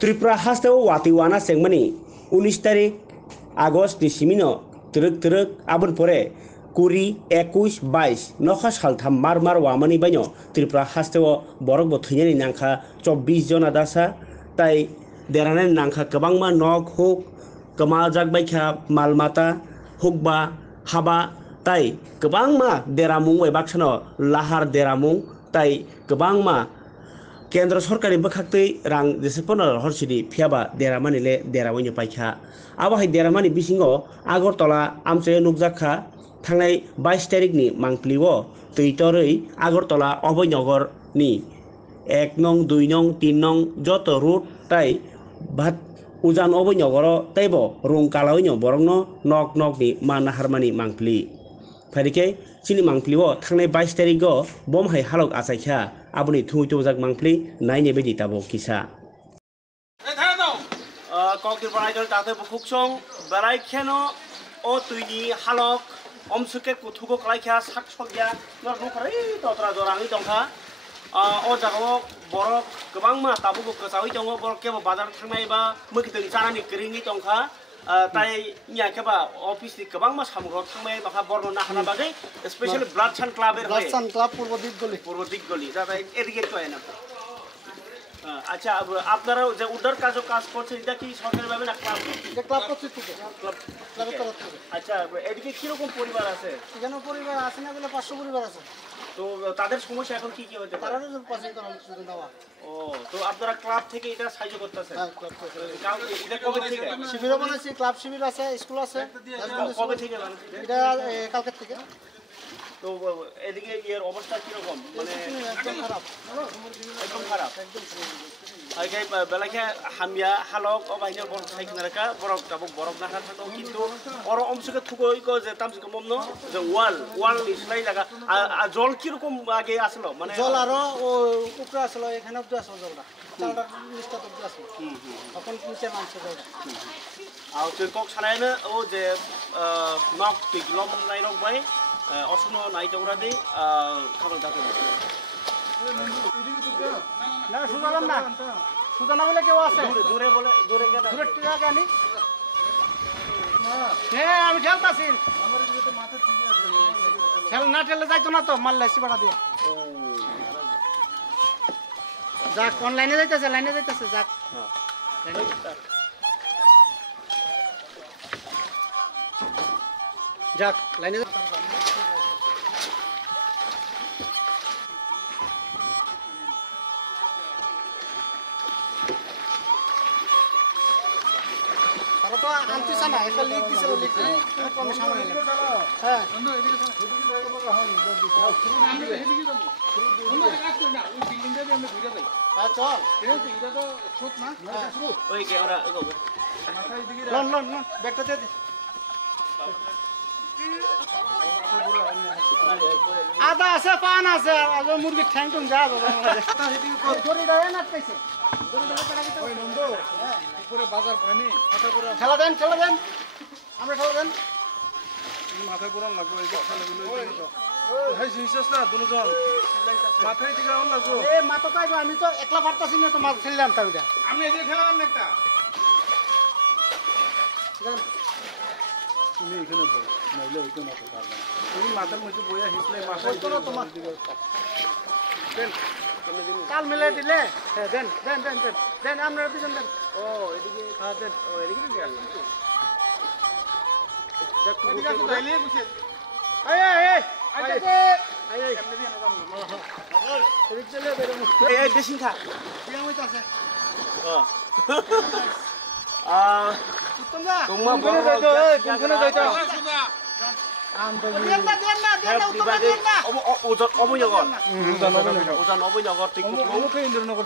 त्रिपुरा हास्तेव वातिवाना सेंगमानि 19 तारिख आगस्ट नि सिमिनो तरक आबन परे 20, 21, 22 नखा सालथाम मार वामानि बायनो त्रिपुरा हास्तेव बरक बथैनायनि नांखा 24 जना दासा ताई देरानायनि नांखा गोबांमा नक हुक कमा जागबायखा मालमाता हुकबा हाबा ताई गोबांमा देरामुं एबाक्सनो लाहार देरामुं ताई गोबांमा केंद्र सरकारि बखाक्तै रां जेसेपन हरसिदि फियाबा देरामानिले देरावैनो पाइखा आबाहाय देरामानि बिसिङाव आगरतला आमचे नुकजाखा थांनाय 22 तारिखनि मांफ्लिओ तैतरै आगरतला अभयनगरनि 1 नं 2 नं 3 नं जत रुट ताई भात उजान अभयनगर तैबो रुं कालावैनो बरंनो नक नकनि मानाहारमानि मांफ्लि फारिके चिनि मांफ्लिओ थांनाय 22 तारिखआव बमहाय हालक आसायखा आबुनि थुइतोजाक मांफ्लि नायने बायदि ताबो किसा कक्तिर बनायदल ताते बुखुकसं बेलायखेनो ओ तुइनि हालक अमसुके कुथुको कलायखा साक सग्या नखरै तत्रा जराङै दंखा ओ जागाव बरक गोबांमा ताबुको गोसावै दङ बरक केबो बाजार थांनाय बा मोखिदों जानानि गरिङै दंखा ताई नियाकेबा अफिसनि गोबांमा सामुगाव थांनाय बाखा बर्णना हाना बागै स्पेशली ब्लाड सान क्लाब पूर्व दिग गली जाता एदिके तो है ना अच्छा अब আপনারা যে উদ্ধার কাজ করছেন এটা কি সরকারি ভাবে না ক্লাব করছে ক্লাবের তরফ থেকে আচ্ছা এদিকে কি রকম পরিবার আছে এখানে পরিবার আছে না বলে 500 পরিবার আছে তো তাদের সমস্যা এখন কি হতে পারে তারা তো পাসিং করার সুযোগ দেওয়া ও তো আপনারা ক্লাব থেকে এটা সাহায্য করতেছেন হ্যাঁ ক্লাব থেকে এটা কবে থেকে শিবির বানাইছে ক্লাব শিবির আছে স্কুল আছে কবে থেকে এটা কালকে থেকে তো এদিকে এর অবস্থা কি রকম মানে একদম খারাপ একদম আগে বেলাকে হামিয়া হালক অবাইনে বড় সাইকেনারকা বরক তাবক বরক না থাকতো কিন্তু বড় অংশকে থুকইকো যে তামসকে মমনো যে ওয়াল ইসলাই লাগা জল কি রকম আগে আসলো মানে জল আর উপরে আসলো এখানে উপরে আসলো জলটা চালটা নিচটা তো আসলো তখন নিচে নামছে জলটা আর তুই কক ছানায়নো ও যে নক টিগলম নাই নক বাই অসনো নাই তোমরাদি খাবার দাও না সুজালাম না সুজানা বলে কেউ আছে দূরে বলে দূরে টিকা গানি হ্যাঁ আমি খেলতাছি আমার তো মাথা ঠিক আছে খেল না ঠেলে যাইতো না তো মারলে সিবাড়া দিয়ে যাক অনলাইনে যাইতেছে যাক যাক লাইনে তো আনতে চানা একটা লিক দিছিল লিক কম সামনে হ্যাঁ বন্ধু এদিকে এদিকে জায়গা বড় হয় আমি এদিকে যাব বন্ধু কাজ করি না ওই বিল্ডিংটা দিয়ে আমরা ঘুরে যাই হ্যাঁ চল ঠিক আছে এটা তো স্রোত না স্রোত ওই ক্যামেরা এগো মাথা এদিকে লন ব্যাগটা দে আদা আছে পান আছে আর মুরগি ঠ্যাং টং যা বাবা এদিকে ধরে দাও না কইছে ধরে দাও পড়া গেছে ওই নন্দ পুরো বাজার পানি মাথা পুরো খেলা দেন আমরা খেলা দেন মাথা পুরান লাগবে এই খেলাগুলো ভাই জিনিস না দুজন মাথায় দিকে আন লাগবে এই মাথা পাইবো আমি তো একলা পারতাছি না তো মাথা খেললাম তাইটা আমি এদিকে খেলাম না একটা জান তুমি এখানে বল নাইলে ওইটা মাথা পারলাম তুমি মাথার মধ্যে বইয়া হিসলে মাথা তো না তোমার দেন কাল মিলে দিলে দেন আমরা দুজন দেন ও এদিকে হ্যাঁ দেন ও এদিকে দেন যাক তুই তাইলে বুঝে এই এমনি দিয়ে না এদিক চলে বেরো এই বেশি খা কেমন হইতাছে উত্তম না তোমরা বড় কোনখানে যাইতা উজান অভয়নগর থেকে ইন্দ্রনগর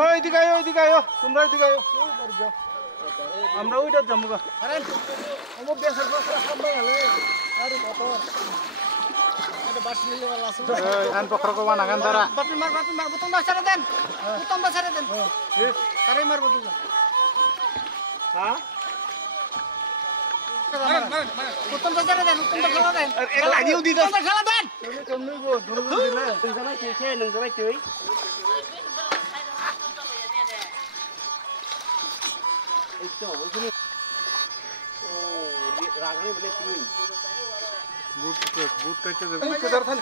ওইদিকে আয়ো তোমরা ওইদিকে আয়ো আমরা ওইটা যাবো আরে আমার বেসার বছর সব গেলে আরে কত An pokro ko mana kan tara. Bapi mar butong basara den. Butong basara den. Tarai mar butong. Ha? Butong basara den, butong basara den. Lagi di dah. Butong basara den. Nang sana cuy. Itu, ini. Oh, di ragani boleh tinggi. Boot kaitnya deh. Kecara.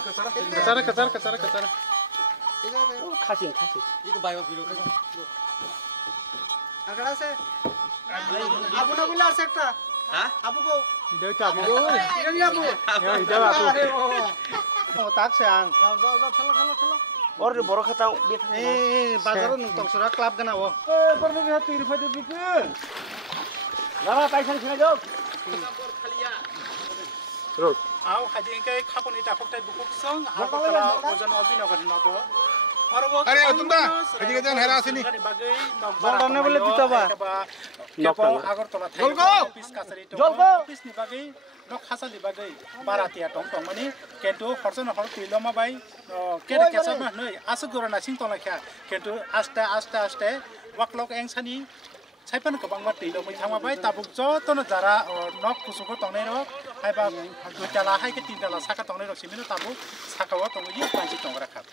Kasih. Itu bayo biru kan. Agak se. Abu na gula sekta. Hah? Abu ko. Ida ka mo. Ini abu. Ya ida aku. Oh, tak sayang. Jauh, chalo. Orang baru kata biar. Bazar nung tong sura club kana wo. Pernah lihat TV pada bikin. Lama Tyson sini jauh. Terus. Aw haji ingkai khapon ita khoktai bukuk song aw kala ojan obi nogan nobo arbo Are tunda haji ke jan hera sini. Jolgone boleh ditaba. Kepo agor tola thai. Jolgo! Pis kasari to. Jolgo! Pis ni bagai nok khasal di bagai baratia tong mani kento horson hor tiloma bai kene kesa ma noi asuk gorana sing tong lakha kento asta waklok eng sani Saipan kebang bat di domai thang bai tabuk jo tono jara nok kusuko tongnai ro haiba duitala hai ke tindala saka tongnai ro simino tabuk sakawa tongi panci tongra khat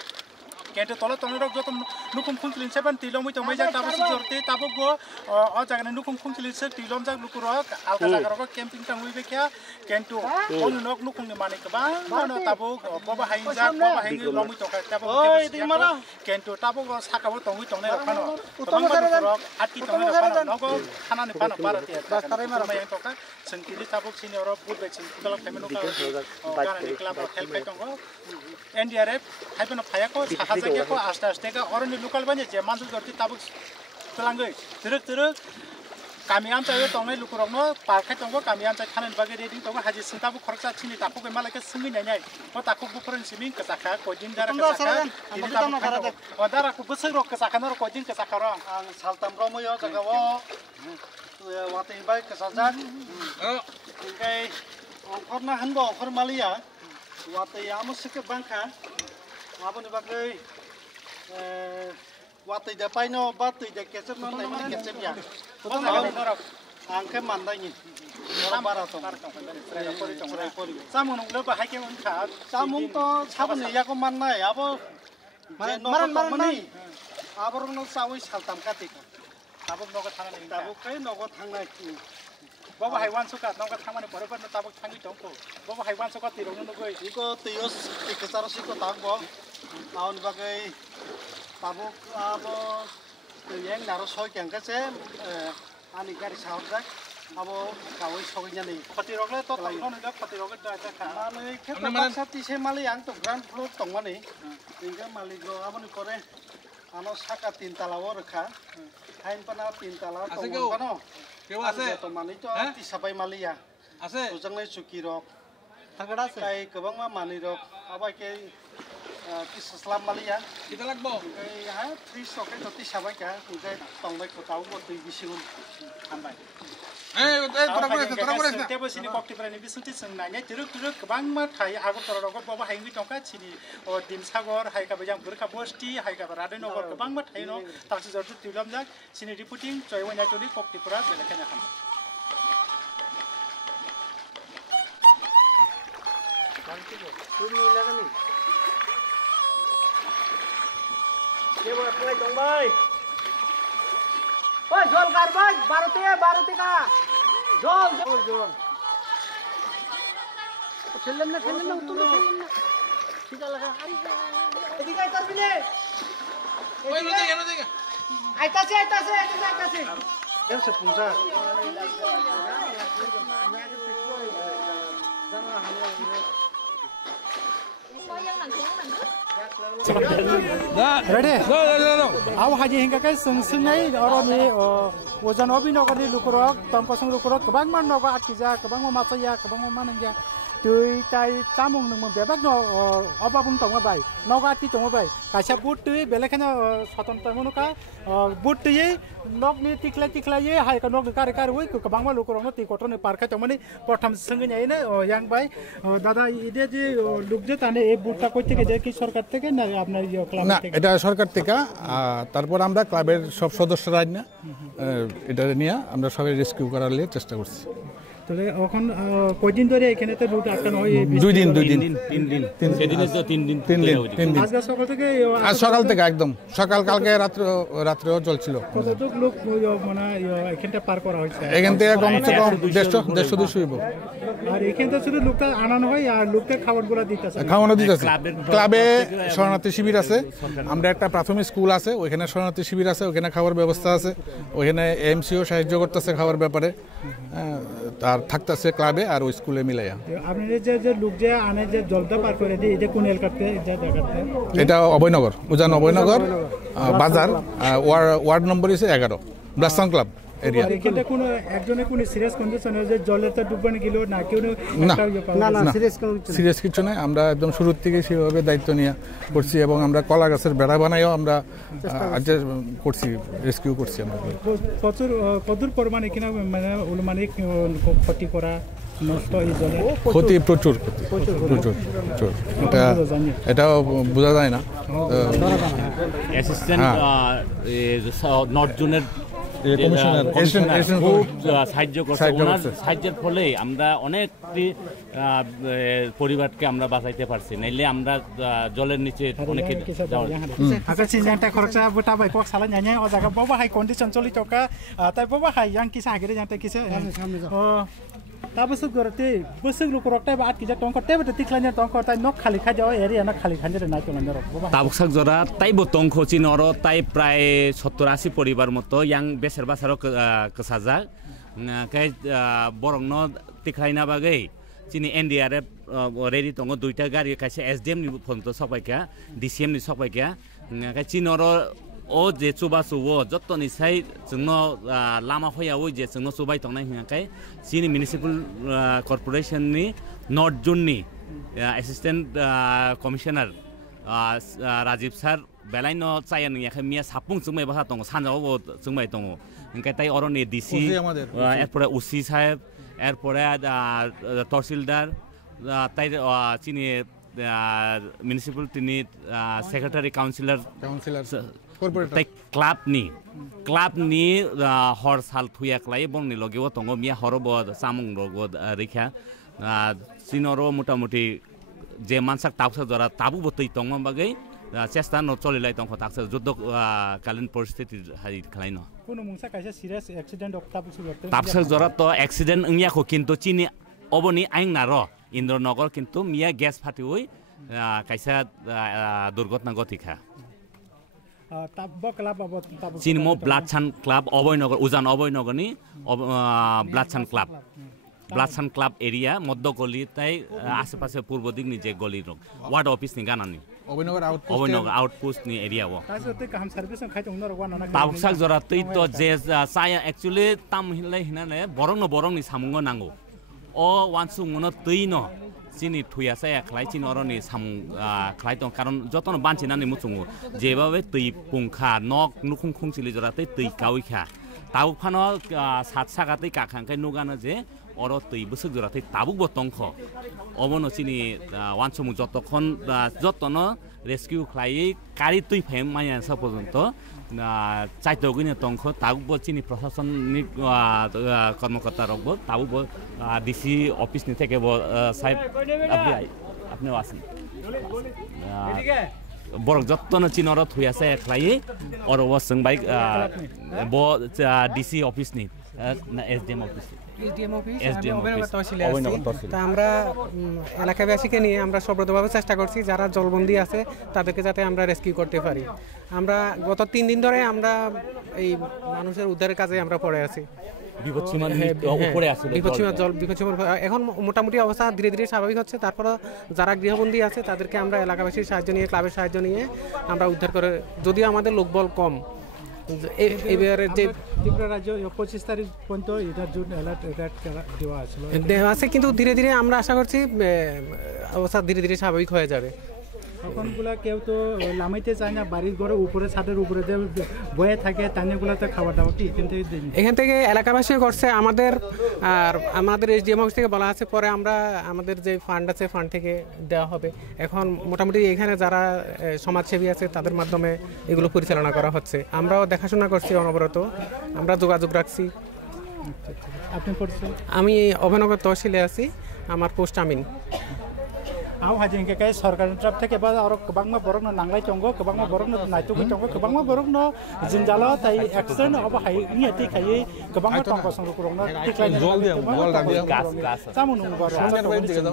kente tola tongnai ro joton nukum khungklin saipan tilomai tongmai ja tabuk jorte tabuk go o jagane nukum khungklin se tilom jak lukurok alka jagaro ko camping tangui bekya kento onu nok nukum ni mane kebang mano tabuk boba hainjak boba haingi lomui tongka tabuk kento tabuk go sakawa tongi tongnai ro khano tongi ati tongnai ro khano nogo khana ni pano baratia tarai mar mai toka sengkili tabuk sini oro put be sing kelak temenu ka gana ni klab help kai tongo NDRF haipeno phaya ko sahajake ko aste ka oroni local bane je mansu gorti tabuk telangai teruk kami amcai tongnai lukurokno parkai tongo kami amcai khanan bagi reading tongo haji singtabu khoroksa chini taku be malaka singi nai o taku bupuran siming kesaka kojin dara kesaka ini tabu khano o dara ku besek ro kesaka nor kojin kesaka ro Ang saltam romo yo jaga wo. Watai bai kesajak. Ingkai ongkorna hanbo ongkor malia. Watai amo seke bangka. Aboni bagai watai dapai no batai da kecep no nai mana kecep ya. Angke mandai ni. Orang barat tong. samung lo ba haike unka Samung to sabun ya ko manai abo. Maran. Aborong no sawi saltam katik. tabuk nogo thangani Tabuk kai nogo thangnai. bobo haiwan suka nogo thangani borobar no tabuk thangi tongko bobo haiwan suka tirong no goi Iko tios ikesar siko tagbo. Naon bagai tabuk abo yang naro soy yang kece ani gari saujak abo kawai soginya nih. khati rogle to tongno no khati rogle da ta kha Mali kepa baksati se mali yang to grand floor tongmani. Hingga mali go abo ni kore ano saka tintala worka. Hain pana tintala tongmano. Ase. To mani to ti sabai mali ya. Ase. Sujanglai sukirok. Thagada se kai kebang ma mani rok abai ke ti saslam mali ya. Kita lagbo. Kai ha 3 sokai to ti sabai ka kai tongbai ko tau ko tui bisingun ambai. Kura. tebo sini kokti prani bisunti sengnanya teruk kebang ma thai ago tororogo bobo haingi tongka sini o dimsagor hai ka bajang burka bosti hai ka barade nogor kebang ma thai no taksi jortu tilam jak sini reporting choiwanya tuli kokti pura belakanya ham Dia buat pelai dong bay. Oi jol kar bai 12 ka. Jol. Film na utul na. Tidak laga. Edik ay tarbile. Oi, no diga. Aita se. Em se punja. Có dân lần thứ Ready? Aw haji hingga kai sungsungai oroni ojan obinogari lukurok tongkosong lukurok kebang man nogo atkija kebang ma masaya kebang ma manangja tui tai chamung nang bebak no obabung tongma bai nogo atki tongma bai kaisa but tui belekana saton tamunuka but tui nok ni tikla ye hai ka nok kar kar oi kebang ma lukurok no ti kotone parka tongmani protham sangai nai ne yang bai দাদা ide je lukje tane ei buta কই থেকে যে কি সরকার থেকে না আপনার club না থেকে এটা সরকার থেকে তারপর আমরা ক্লাবের সব সদস্যরা না এটা নিয়ে আমরা সবাই রেস্কিউ করার চেষ্টা করছি তাহলে এখন কয়দিন ধরে এখানে তো রুট আটকানো হয় 2 দিন সেদিনে তো 3 দিন আজকে সকাল থেকে আজ সকাল থেকে একদম সকাল কালকে রাত্রেও চলছিল কতটুক লোক মানে এখানটা পার করা হয়েছে এখান থেকে কমসে কম 150-200 হইব আর এখান থেকে শুধু লোকটা আনানো হয় আর লোককে খাবারগুলো দিতেছে খাওয়ানো দিতেছে ক্লাবে শরণার্থী শিবির আছে আমরা একটা প্রাথমিক স্কুল আছে ওখানে শরণার্থী শিবির আছে ওখানে খাবার ব্যবস্থা আছে ওখানে এমসিও সাহায্য করতেছে খাবার ব্যাপারে আর থাকতেছে ক্লাবে আর ওই স্কুলে মিলাইয়া আপনি যে লোক যে আনে যে জলটা পার করে দিই এটা কোন এলাকাতে জায়গাতে এটা অভয়নগর উজান অভয়নগর বাজার ওয়ার্ড নম্বর হচ্ছে 11 ব্লাস্টান ক্লাব এরিয়া এখানে কোন একজনে কোন সিরিয়াস কন্ডিশন যে জলেতে ডুববানি গেল না কেউ না সিরিয়াস কিছু নাই আমরা একদম শুরু থেকে সেভাবে দায়িত্ব নিয়ে করছি এবং আমরা কলা গাছের বেড়া বানাইও আমরা করছি রেস্কিউ করছি আমরা প্রচুর পরিমাণে কিনা মানে অনুমানিক ক্ষতি করা নষ্ট এই জলে ক্ষতি প্রচুর এটা বোঝা যায় না অ্যাসিস্ট্যান্ট নর্থ জোনের খুব সাহায্য করছে ওনার সাহায্যের ফলে আমরা অনেকটি পরিবারকে আমরা বাঁচাইতে পারছি নাইলে আমরা জলের নিচে অনেকে আচ্ছা সিজনটা খরচা বুটা বাই কক সালা ন্যায় ও জায়গা বাবা হাই কন্ডিশন চলি তকা তাই বাবা হাই yang কিসা হাগিরে জানতে কিসা ও তা বসুক করতে বসুক লোক রকটা বাত কিজা টং করতে বতে তিখলানি টং করতে নক খালি খা যাও এরিয়া না খালি খান যে নাই তো না বাবা তাবুকসাক জরা তাই বতং খচি নর তাই প্রায় 70-80 পরিবার মতো yang বেসের বাসারও কসাজা কাই বরংন তিখলাইনা বাগৈ চিনি এনডিআরএফ রেডি দङ দুইটা গাড়ি কাছে এসডিএম नि ফোনতো সবাইকা ডিসিএম नि সবাইকা কাই চিনর ও যে চুবা চুবো যতনি সাই जोंनो लामा फैयावै जे जोंनो चुबाय दंनाय हिंगाय चिनि मिउनिसिपाल कर्पोरेशन नि नर्थ जोन नि असिस्टेंट कमिशनार राजीव सर बेलायनो चायन याखै मिया सापुं जोंबाय बाहा दङ सानजावबो जोंबाय दङ ओंखाय ताइ अरनि डिसि एरपरे उसि साहेब एरपरे तहसिलदार ताइ चिनि मिउनिसिपालिटी सेक्रेटारि काउन्सिलर ताइ क्लाबनि हर साल थुयाख्लाय बंनि लगेव दङ मिया हरबो सामुं रगो रैखा सिनरो मोटामुटी जे मानसाक ताबसा जरा ताबुबो तै दङ बागै চেষ্টা নচলিলাই দङ তাকসা যুদ্ধ কালীন পরিস্থিতি হাই খালাইনো কোন মুংসা কাইসা সিরিয়াস অ্যাক্সিডেন্ট অক্টাবুসু করতে তাপসা জরা তো অ্যাক্সিডেন্ট ইংয়াখো কিন্তু চিনি অবনি আইং নার ইন্দ্রনগর কিন্তু মিয়া গ্যাস ফাটি হই কাইসা দুর্ঘটনা গতিখা চিনমো ব্লাডসান ক্লাব অভয়নগর উজান অভয়নগরনি ব্লাডসান ক্লাব এরিয়া মধ্য গলি তাই আশেপাশে পূর্ব দিক নি যে গলি রং ওয়ার্ড অফিস নি গানানি অভয়নগর আউটপোস্ট নি এরিয়া ও তাবসাক জরা তৈ তো যে চায়া একচুয়ালি তাম হিলাই হিনানে বরং নি সামুঙ্গ নাঙ্গো ও ওয়ানসু মনো তৈ ন চিনি থুয়াছে এখলাই চিনি অরনি সামুং খাই দं কারণ যতন বানচিনানি মুচুঙু যেভাবে তৈ পুংখা নক নুখুং খুংচিলি জরা তৈ কাউইখা তাউফানো সাত সাগাতৈ কাখাংখাই নুগানো যে অর তৈ বসুক জরা তৈ তাবুকবো তংখ অবনো চিনি ওয়ানসমু যতন রেস্কিউ খাই কারি তৈ ফেম মাইয়া সা পর্যন্ত চাইতগিনে তংখ তাবুকবো চিনি প্রশাসনিক কর্মকর্তা রকবো তাবুকবো ডিসি অফিস নি থেকে সাহেব আপনি আসেন বরক যতন চিনর থুয়াছে খাই অরব সোংবাই ব ডিসি অফিস নি এসডিএম অফিস তা আমরা এলাকাবাসীকে নিয়ে আমরা সর্বতভাবে চেষ্টা করছি যারা জলবন্দী আছে তাদেরকে যাতে আমরা রেস্কিউ করতে পারি আমরা গত 3 দিন ধরে আমরা এই মানুষের উদ্ধারের কাজে আমরা পড়ে আছি বিপদসীমার উপরে আছে বিপদসীমার এখন মোটামুটি অবস্থা ধীরে ধীরে স্বাভাবিক হচ্ছে। তারপরে যারা গৃহবন্দী আছে তাদেরকে আমরা এলাকাবাসীর সাহায্য নিয়ে, ক্লাবের সাহায্য নিয়ে আমরা উদ্ধার করে, যদিও আমাদের লোকবল কম। এবারে যে ত্রিপুরা রাজ্য 25 তারিখ পর্যন্ত এটার জন্য অ্যালার্ট দেওয়া আছে, কিন্তু ধীরে ধীরে আমরা আশা করছি অবস্থা ধীরে ধীরে স্বাভাবিক হয়ে যাবে। তখনগুলা কেউ তো লামাইতে চায় না, বাড়ির ঘরে উপরে ছাদের উপরে যে বয়ে থাকে তানেগুলাতে খাবার দাবার কি এখান থেকে এলাকাবাসীও করছে আমাদের, আর আমাদের এসডিএম হাউস থেকে বলা আছে পরে আমরা আমাদের যে ফান্ড আছে ফান্ড থেকে দেওয়া হবে। এখন মোটামুটি এখানে যারা সমাজসেবী আছে তাদের মাধ্যমে এগুলো পরিচালনা করা হচ্ছে। আমরাও দেখাশোনা করছি অনবরত, আমরা যোগাযোগ রাখছি। আপনি পড়ছেন? আমি অভয়নগর তহসিলে আছি, আমার পোস্ট আমিন। आव हाजिंगे काय सरकारनि तरफ থেকে বা আর गोबांमा बरकनो नांलाय दंगो गोबांमा बरकनो नायतुगै दंगो गोबांमा बरकनो जिनजालो ताई एक्सन अब हाय नि ति खायै गोबांमा टंको संरकरनो तिक्लाय जल दिया जल दाबिया गास सामुनु बर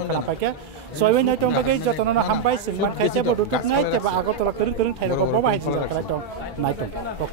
खालापाके सयबै नाय दंबागै जतननो हामबाय सिंमान खायसे बडुटक नाय तेबा आगरतला करन थायरको बाहाय खालाय दं नाय दं।